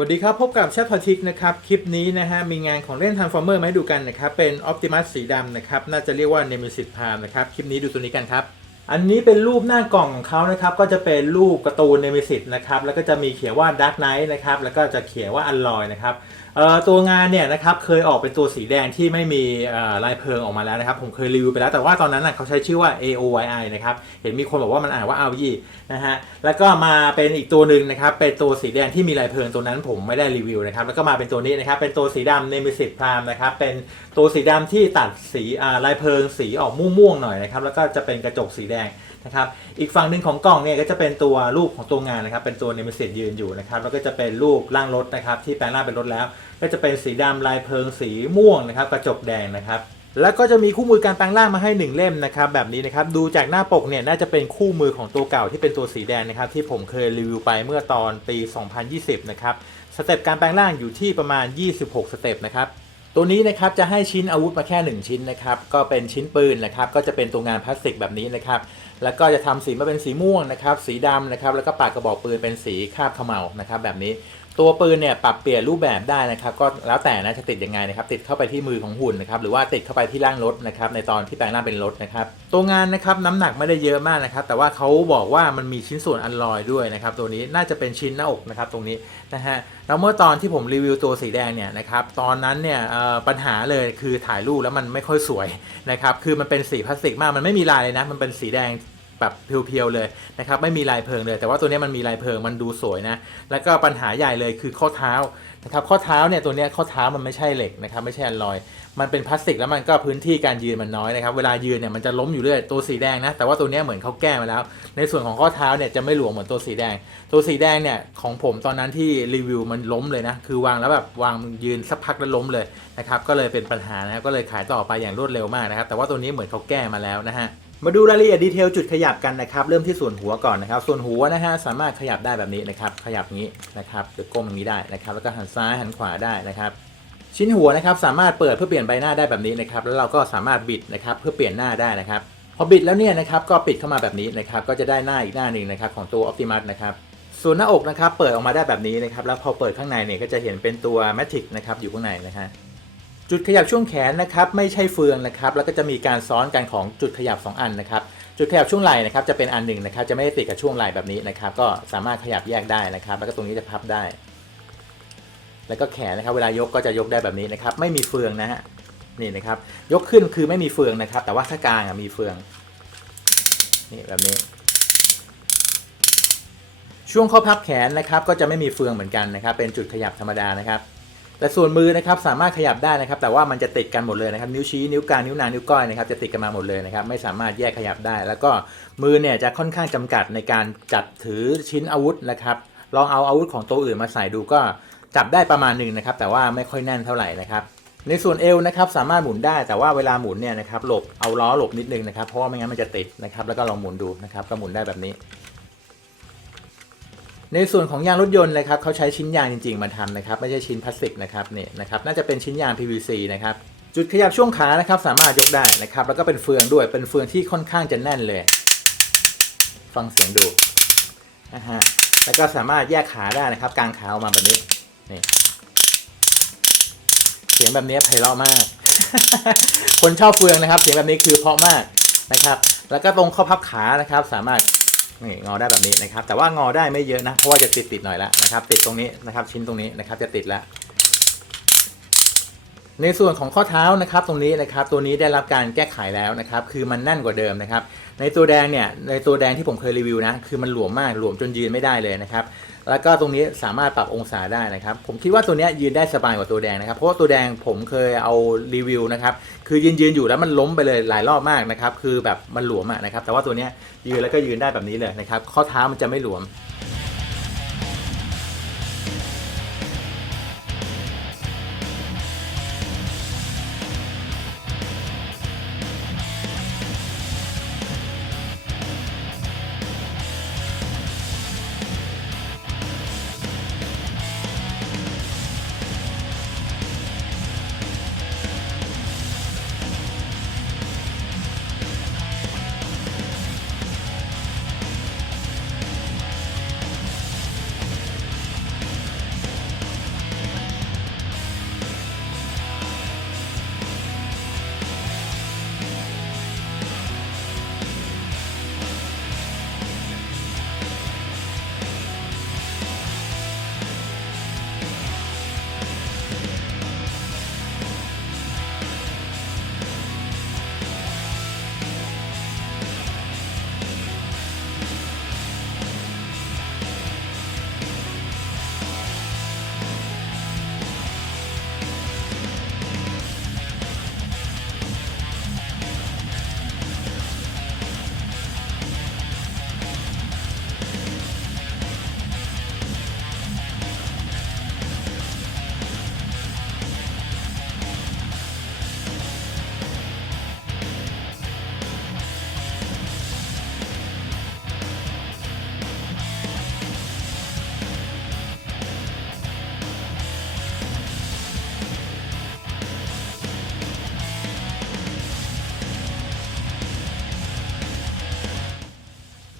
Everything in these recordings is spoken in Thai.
วัสดีครับ พบกับแชทพอทิกนะครับ คลิปนี้นะฮะ มีงานของเล่น Transformer มาให้ดูกันนะครับ เป็น Optimus สีดำนะครับ น่าจะเรียกว่า Nemesis Prime นะครับ คลิปนี้ดูตัวนี้กันครับ อันนี้เป็นรูปหน้ากล่องของเขานะครับ ก็จะเป็นรูปการ์ตูน Nemesis นะครับ แล้วก็จะมีเขียนว่า Dark Knight นะครับ แล้วก็จะเขียนว่า Alloy นะครับตัวงานเนี่ยนะครับเคยออกเป็นตัวสีแดงที่ไม่มีลายเพลิงออกมาแล้วนะครับ ผมเคยรีวิวไปแล้วแต่ว่าตอนนั้นน่ะเขาใช้ชื่อว่า AOYI นะครับเห็นมีคนบอกว่ามันอ่านว่า AOY นะฮะแล้วก็มาเป็นอีกตัวหนึ่งนะครับเป็นตัวสีแดงที่มีลายเพลิงตัวนั้นผมไม่ได้รีวิวนะครับแล้วก็มาเป็นตัวนี้นะครับเป็นตัวสีดำ Nemesis Prime นะครับเป็นตัวสีดำที่ตัดสีลายเพลิงสีออกม่วงๆหน่อยนะครับแล้วก็จะเป็นกระจกสีแดงนะครับอีกฝั่งหนึ่งของกล่องเนี่ยก็จะเป็นตัวรูปของตัวงานนะครับเป็นตัวเนมิเซตยืนอยู่นะครับแล้วก็จะเป็นรูปร่างรถนะครับที่แปลงร่างเป็นรถแล้ว ก็จะเป็นสีดำลายเพลิงสีม่วงนะครับ กระจกแดงนะครับแล้วก็จะมีคู่มือการแปลงร่างมาให้หนึ่งเล่มนะครับแบบนี้นะครับดูจากหน้าปกเนี่ยน่าจะเป็นคู่มือของตัวเก่าที่เป็นตัวสีแดงนะครับที่ผมเคยรีวิวไปเมื่อตอนปี 2020 นะครับสเต็ปการแปลงร่างอยู่ที่ประมาณ 26 สเต็ปนะครับตัวนี้นะครับจะให้ชิ้นอาวุธมาแค่ 1 ชิ้นนะครับก็เป็นชิ้นปืนนะครับก็จะเป็นตัวงานพลาสติกแบบนี้นะครับแล้วก็จะทำสีมาเป็นสีม่วงนะครับสีดำนะครับแล้วก็ปากกระบอกปืนเป็นสีคราบเขมเมานะครับแบบนี้ ตัวปืนเนี่ยปรับเปลี่ยนรูปแบบได้นะครับ ก็แล้วแต่นะจะติดยังไงนะครับ ติดเข้าไปที่มือของหุ่นนะครับหรือว่าติดเข้าไปที่ร่างรถนะครับในตอนที่แปลงร่างเป็นรถนะครับ ตัวงานนะครับน้ำหนักไม่ได้เยอะมากนะครับ แต่ว่าเขาบอกว่ามันมีชิ้นส่วนอัลลอยด้วยนะครับ ตัวนี้น่าจะเป็นชิ้นหน้าอกนะครับ ตรงนี้นะฮะแล้วเมื่อตอนที่ผมรีวิวตัวสีแดงเนี่ยนะครับตอนนั้นเนี่ยปัญหาเลยคือถ่ายรูปแล้วมันไม่ค่อยสวยนะครับคือมันเป็นสีพลาสติกมากมันไม่มีลายเลยนะมันเป็นสีแดง แบบเพียวๆเลยนะครับไม่มีลายเพลิงเลย แต่ว่าตัวนี้มันมีลายเพลิงมันดูสวยนะแล้วก็ปัญหาใหญ่เลยคือข้อเท้านะครับข้อเท้าเนี่ยตัวนี้ข้อเท้ามันไม่ใช่เหล็กนะครับไม่ใช่อลลอย มันเป็นพลาสติกแล้วมันก็พื้นที่การยืนมันน้อยนะครับเวลายืนเนี่ยมันจะล้มอยู่เรื่อยตัวสีแดงนะแต่ว่าตัวนี้เหมือนเขาแก้มาแล้ว ในส่วนของข้อเท้าเนี่ยจะไม่หลวมเหมือนตัวสีแดง ตัวสีแดงเนี่ยของผมตอนนั้นที่รีวิวมันล้มเลยนะคือวางแล้วแบบวางยืนสักพักแล้วล้มเลยนะครับก็เลยเป็นปัญหานะครับก็เลยขายต่อไปอย่างรวดเร็วมากนะครับแต่ว่าตัวนี้เหมือนเขาแก้มาแล้วนะฮะ มาดูรายละเอียดดีเทลจุดขยับกันนะครับ เริ่มที่ส่วนหัวก่อนนะครับ ส่วนหัวนะฮะสามารถขยับได้แบบนี้นะครับ ขยับงนี้นะครับหรือก้มอย่างนี้ได้นะครับ แล้วก็หันซ้ายหันขวาได้นะครับ ชิ้นหัวนะครับสามารถเปิดเพื่อเปลี่ยนใบหน้าได้แบบนี้นะครับ แล้วเราก็สามารถบิดนะครับเพื่อเปลี่ยนหน้าได้นะครับ พอบิดแล้วเนี่ยนะครับก็ปิดเข้ามาแบบนี้นะครับ ก็จะได้หน้าอีกหน้าหนึ่งนะครับของตัว Optimus นะครับส่วนหน้าอกนะครับเปิดออกมาได้แบบนี้นะครับ แล้วพอเปิดข้างในเนี่ยก็จะเห็นเป็นตัว Matrix นะครับอยู่ข้างในนะฮะ จุดขยับช่วงแขนนะครับไม่ใช่เฟืองนะครับ แล้วก็จะมีการซ้อนกันของจุดขยับ 2 อันนะครับ จุดขยับช่วงไหล่นะครับจะเป็นอันหนึ่งนะครับ จะไม่ได้ติดกับช่วงไหล่แบบนี้นะครับ ก็สามารถขยับแยกได้นะครับ แล้วก็ตรงนี้จะพับได้ แล้วก็แขนนะครับ เวลายกก็จะยกได้แบบนี้นะครับ ไม่มีเฟืองนะฮะนี่นะครับ ยกขึ้นคือไม่มีเฟืองนะครับ แต่ว่าถ้ากลางมีเฟืองนี่แบบนี้ช่วงข้อพับแขนนะครับก็จะไม่มีเฟืองเหมือนกันนะครับ เป็นจุดขยับธรรมดานะครับ แต่ส่วนมือนะครับสามารถขยับได้นะครับแต่ว่ามันจะติดกันหมดเลยนะครับนิ้วชี้นิ้วกลางนิ้วนางนิ้วก้อยนะครับจะติดกันมาหมดเลยนะครับไม่สามารถแยกขยับได้ แล้วก็มือเนี่ยจะค่อนข้างจำกัดในการจับถือชิ้นอาวุธนะครับลองเอาอาวุธของตัวอื่นมาใส่ดูก็จับได้ประมาณหนึ่งนะครับแต่ว่าไม่ค่อยแน่นเท่าไหร่นะครับในส่วนเอวนะครับสามารถหมุนได้แต่ว่าเวลาหมุนเนี่ยนะครับหลบเอาล้อหลบนิดนึงนะครับเพราะว่าไม่งั้นมันจะติดนะครับแล้วก็ลองหมุนดูนะครับก็หมุนได้แบบนี้ ในส่วนของยางรถยนต์นะครับเขาใช้ชิ้นยางจริง ๆ มาทำนะครับไม่ใช่ชิ้นพลาสติกนะครับเนี่ยนะครับน่าจะเป็นชิ้นยาง PVC นะครับจุดขยับช่วงขานะครับสามารถยกได้นะครับแล้วก็เป็นเฟืองด้วยเป็นเฟืองที่ค่อนข้างจะแน่นเลย ฟังเสียงดูนะฮะแล้วก็สามารถแยกขาได้นะครับกางขาออกมาแบบนี้นี่เสียงแบบนี้ไพเราะมาก คนชอบเฟืองนะครับ เสียงแบบนี้คือเพราะมากนะครับ แล้วก็ตรงข้อพับขานะครับ สามารถ นี่งอได้แบบนี้นะครับ แต่ว่างอได้ไม่เยอะนะ เพราะว่าจะติดติดหน่อยแล้วนะครับ ติดตรงนี้นะครับ ชิ้นตรงนี้นะครับ จะติดแล้ว ในส่วนของข้อเท้านะครับตรงนี้นะครับตัวนี้ได้รับการแก้ไขแล้วนะครับคือมันแน่นกว่าเดิมนะครับในตัวแดงเนี่ยในตัวแดงที่ผมเคยรีวิวนะคือมันหลวมมากหลวมจนยืนไม่ได้เลยนะครับแล้วก็ตรงนี้สามารถปรับองศาได้นะครับ ผมคิดว่าตัวนี้ยืนได้สบายกว่าตัวแดงนะครับ เพราะว่าตัวแดงผมเคยเอารีวิวนะครับคือยืนยืนอยู่แล้วมันล้มไปเลยหลายรอบมากนะครับคือแบบมันหลวมอะนะครับแต่ว่าตัวนี้ยืนแล้วก็ยืนได้แบบนี้เลยนะครับข้อเท้ามันจะไม่หลวม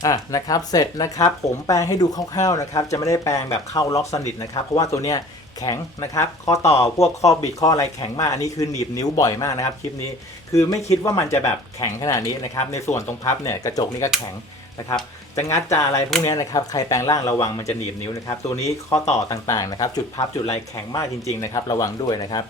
อะนะครับเสร็จนะครับผมแปลงให้ดูคร่าวๆนะครับจะไม่ได้แปลงแบบเข้าล็อกสนิทนะครับ เพราะว่าตัวเนี้ยแข็งนะครับข้อต่อพวกข้อบิดข้ออะไรแข็งมากอันนี้คือหนีบนิ้วบ่อยมากนะครับคลิปนี้คือไม่คิดว่ามันจะแบบแข็งขนาดนี้นะครับในส่วนตรงพับเนี่ยกระจกนี่ก็แข็งนะครับจะงัดจะอะไรพวกนี้นะครับใครแปลงร่างระวังมันจะหนีบนิ้วนะครับตัวนี้ข้อต่อต่างๆนะครับจุดพับจุดอะไรแข็งมากจริงๆนะครับระวังด้วยนะครับ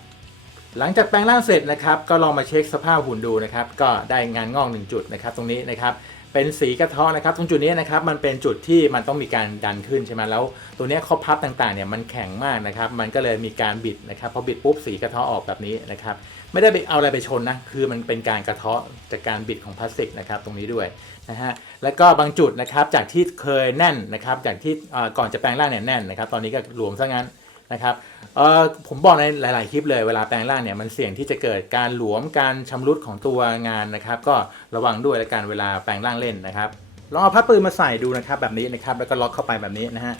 หลังจากแปลงร่างเสร็จนะครับก็ลองมาเช็คสภาพหุ่นดูนะครับก็ได้งานงอกหนึ่งจุดนะครับตรงนี้นะครับ เป็นสีกระเทาะนะครับ ตรงจุดนี้นะครับมันเป็นจุดที่มันต้องมีการดันขึ้นใช่ไหมแล้ว ตัวนี้ข้อพับต่างๆเนี่ยมันแข็งมากนะครับ มันก็เลยมีการบิดนะครับพอบิดปุ๊บสีกระเทาะออกแบบนี้นะครับ ไม่ได้ไปเอาอะไรไปชนนะคือมันเป็นการกระเทาะจากการบิดของพลาสติกนะครับตรงนี้ด้วยนะฮะแล้วก็บางจุดนะครับจากที่เคยแน่นนะครับ จากที่ก่อนจะแปลงร่างเนี่ยแน่นนะครับ ตอนนี้ก็หลวมซะงั้น นะครับเออผมบอกในหลาย ๆ คลิปเลยเวลาแปลงร่างเนี่ยมันเสี่ยงที่จะเกิดการหลวมการชำรุดของตัวงานนะครับ ก็ระวังด้วยละกันเวลาแปลงร่างเล่นนะครับลองเอาพับปืนมาใส่ดูนะครับแบบนี้นะครับแล้วก็ล็อกเข้าไปแบบนี้นะฮะ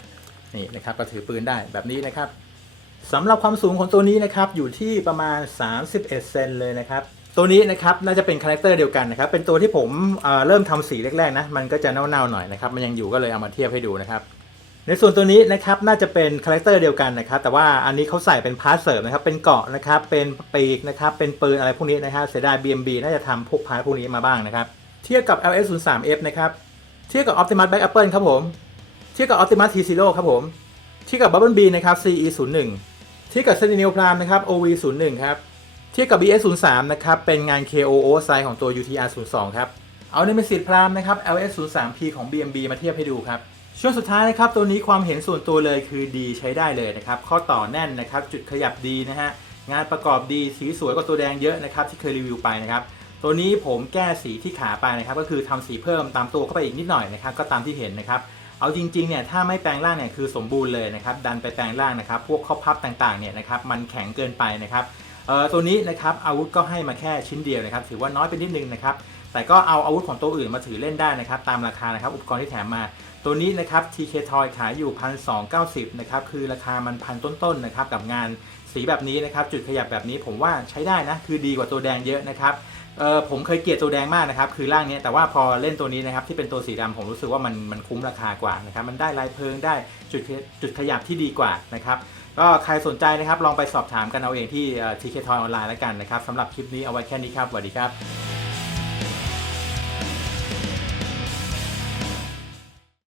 นี่นะครับก็ถือปืนได้แบบนี้นะครับสำหรับความสูงของตัวนี้นะครับอยู่ที่ประมาณ 31เซนเลยนะครับตัวนี้นะครับน่าจะเป็นคาแรคเตอร์เดียวกันนะครับเป็นตัวที่ผมเเริ่มทำสีแรก ๆ นะมันก็จะเน่าๆหน่อยนะครับมันยังอยู่ก็เลยเอามาเทียบให้ดูนะครับ ในส่วนตัวนี้นะครับน่าจะเป็นคาแรคเตอร์เดียวกันนะครับ แต่ว่าอันนี้เขาใส่เป็นพาร์ทเสริมนะครับ เป็นเกาะนะครับ เป็นปีกนะครับ เป็นปืนอะไรพวกนี้นะครับเสียดาย BMB น่าจะทำพวกพาร์ทพวกนี้มาบ้างนะครับ เทียบกับ LS03F นะครับ เทียบกับ Optimus Black Apple ครับผม เทียบกับ Optimus T0 ครับผม เทียบกับ Bumblebee นะครับ CE01 เทียบกับ Sentinel Prime นะครับ OV01 ครับ เทียบกับ BS03 นะครับ เป็นงาน KOO ไซส์ของตัว UTR02 ครับ เอาในเมสิตพรามนะครับ LS03P ของ BMB มาเทียบให้ดูครับ ช่วงสุดท้ายนะครับตัวนี้ความเห็นส่วนตัวเลยคือดีใช้ได้เลยนะครับ ข้อต่อแน่นนะครับจุดขยับดีนะฮะงานประกอบดีสีสวยกว่าตัวแดงเยอะนะครับที่เคยรีวิวไปนะครับตัวนี้ผมแก้สีที่ขาไปนะครับก็คือทำสีเพิ่มตามตัวเข้าไปอีกนิดหน่อยนะครับก็ตามที่เห็นนะครับเอาจริงๆเนี่ยถ้าไม่แปลงร่างเนี่ยคือสมบูรณ์เลยนะครับดันไปแปลงร่างนะครับพวกข้อพับต่างๆเนี่ยนะครับมันแข็งเกินไปนะครับเอ่อตัวนี้นะครับอาวุธก็ให้มาแค่ชิ้นเดียวนะครับถือว่าน้อยไปนิดนึงนะครับ แต่ก็เอาอาวุธของตัวอื่นมาถือเล่นได้นะครับตามราคานะครับอุปกรณ์ที่แถมมาตัวนี้นะครับ TK Toy ขายอยู่1,290นะครับคือราคามันพันต้นๆนะครับกับงานสีแบบนี้นะครับจุดขยับแบบนี้ผมว่าใช้ได้นะคือดีกว่าตัวแดงเยอะนะครับเออผมเคยเกลียดตัวแดงมากนะครับคือร่างนี้แต่ว่าพอเล่นตัวนี้นะครับที่เป็นตัวสีดำผมรู้สึกว่ามันมันคุ้มราคากว่านะครับมันได้ลายเพลิงได้จุดจุดขยับที่ดีกว่านะครับก็ใครสนใจนะครับลองไปสอบถามกันเอาเองที่ทีเคทอออนไลน์แล้วกันนะครับสำหรับคลิปนี้เอาไว้แค่นี้ครับสวัสดีครับ